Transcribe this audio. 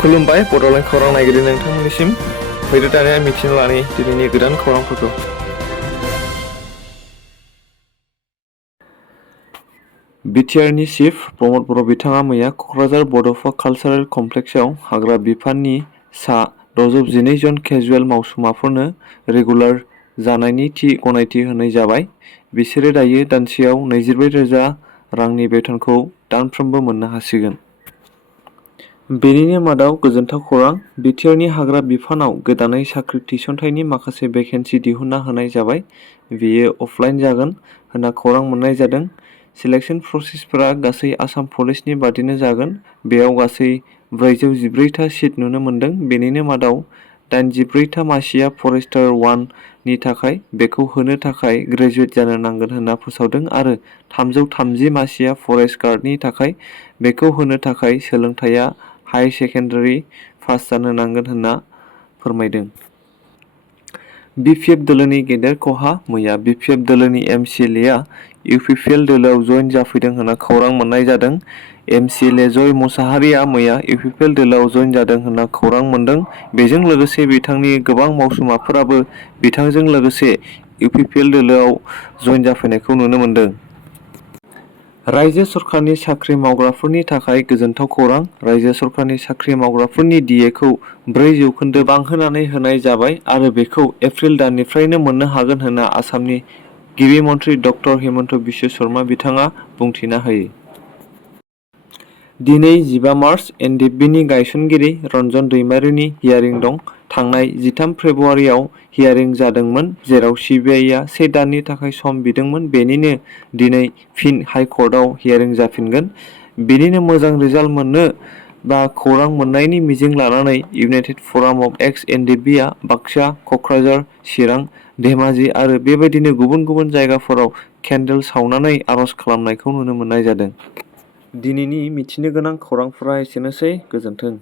खुलुमबाय बड'लेण्ड खौरां नायगिरि नोंथांमोननिसिम फैदो दानिया मिथिनो लानि दिनैनि गोदान खौरांफोरखौ। बिटिआरनि चिफ प्रमद बर' बिथाङा मैया क'क्राझार बड'फा कालचारेल कमप्लेक्सआव हाग्रा बिफाननि सा 612 जन केजुवेल मावसुमाफोरनो रेगुलार जानायनि थि गनायथि होनाय जाबाय। बिसोरो दायो दानसेयाव 24,000 रांनि बेथनखौ दानफ्रोमबो मोननो हासिगोन। बेनिनो मादाव गोजोनथाव खौरां, बिटिआरनि हाग्रा बिफानाव गोदानै साख्रि थिसनथायनि माखासे भेकेन्सि दिहुनना होनाय जाबाय। बेयो अफलाइन जागोन होनना खौरां मोननाय जादों। सिलेक्शन प्रसेसफोरा गासै आसाम पुलिसनि बादिनो जागोन। बेयाव गासै 414 सिट नुनो मोन्दों। बेनिनो मादाव 84 मासिया फरेस्टार 1 नि थाखाय बेखौ होनो थाखाय ग्रेजुवेट जानो नांगोन होनना फोसावदों आरो 330 मासिया फरेस्ट गार्डनि थाखाय बेखौ होनो थाखाय सोलोंथाइया हाई सेकेन्डारि पास जानो नांगोन होनना फोरमायदों। बिपिएफ दोलोनि गेदेर खहा, मैया बिपिएफ दोलोनि MCLA आ UPPL दोलोआव जइन जाफैदों होनना खौरां मोननाय जादों। MCLA जय मुसाहारिया मैया UPPL दोलोआव जइन जादों होनना खौरां मोन्दों। बेजों लोगोसे बिथांनि गोबां मावसुमाफोराबो बिथांजों लोगोसे UPPL दोलोआव जइन जाफैनायखौ नुनो मोन्दों। रायजो सरकारनि साख्रि मावग्राफोरनि थाखाय गोजोनथाव खौरां, रायजो सरकारनि साख्रि मावग्राफोरनि DA खौ 4% बांहोनानै होनाय जाबाय आरो बेखौ एप्रिल दाननिफ्रायनो मोननो हागोन होनना आसामनि गिबि मन्थ्रि डक्टर हिमन्त बिश्व शर्मा बिथाङा बुंथिना होयो। दिनै 15 मार्च, NDFB-नि गायसनगिरि रन्जन दैमारिनि हियारिं दं। थांनाय 13 फेब्रुवारियाव हियारिं जादोंमोन, जेराव CBI-आ 1 दाननि थाखाय सम बिदोंमोन। बेनिनो दिनै फिन हाइकर्टआव हियारिं जाफिनगोन। बेनिनो मोजां रिजाल्ट मोननो बा खौरां मोननायनि मिजिं लानानै इउनाइटेड फराम अफ एक्स-NDFB-आ बाक्सा, क'क्राझार, चिरां, धेमाजि आरो बेबायदिनो गुबुन गुबुन जायगाफोराव केन्डेल सावनानै आर'ज खालामनायखौ नुनो मोननाय जादों। दिनैनि मिथिनो गोनां खौरांफोरा एसेनोसै। गोजोन्थों।